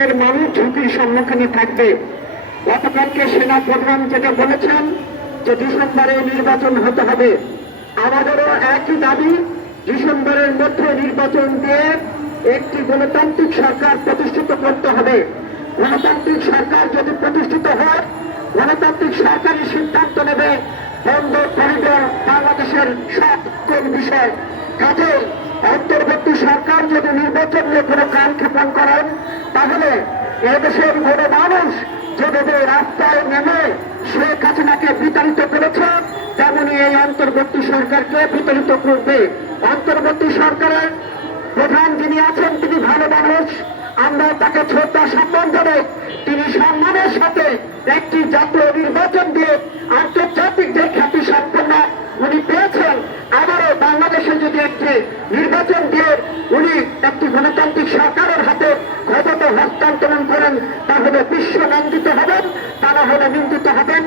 মানুষ ঝুঁকির সম্মুখীন থাকবে। গতকালকে সেনা প্রধান যেটা বলেছেন যে ডিসেম্বরে নির্বাচন হতে হবে, আমাদেরও একই দাবি, ডিসেম্বরের মধ্যে নির্বাচন দিয়ে একটি গণতান্ত্রিক সরকার প্রতিষ্ঠিত করতে হবে। গণতান্ত্রিক সরকার যদি প্রতিষ্ঠিত হয়, গণতান্ত্রিক সরকারি সিদ্ধান্ত নেবে বন্দর করিডোর বাংলাদেশের সকল বিষয়। কাজে অন্তর্বর্তী সরকার যদি নির্বাচন নিয়ে কোনো কালক্ষেপণ করেন, তাহলে এদেশের গণমানুষ যেভাবে রাস্তায় নেমে শেখ হাসিনাকে বিতাড়িত করেছে, তেমনি এই অন্তর্বর্তী সরকারকে বিতাড়িত করবে। অন্তর্বর্তী সরকারের প্রধান যিনি আছেন তিনি ভালো মানুষ, আমরা তাকে শ্রদ্ধা সম্মান জানাই। তিনি সম্মানের সাথে একটি জাতীয় নির্বাচন দিয়ে আন্তর্জাতিক যে খ্যাতি সম্পন্ন উনি পেয়েছেন, আবারও বাংলাদেশে যদি একটি নির্বাচন দিয়ে উনি একটি গণতান্ত্রিক সরকারের হাতে ক্ষমতা হস্তান্তরণ করেন, তাহলে বিশ্ব নিন্দিত হবেন, তা না হলে নিন্দিত হবেন।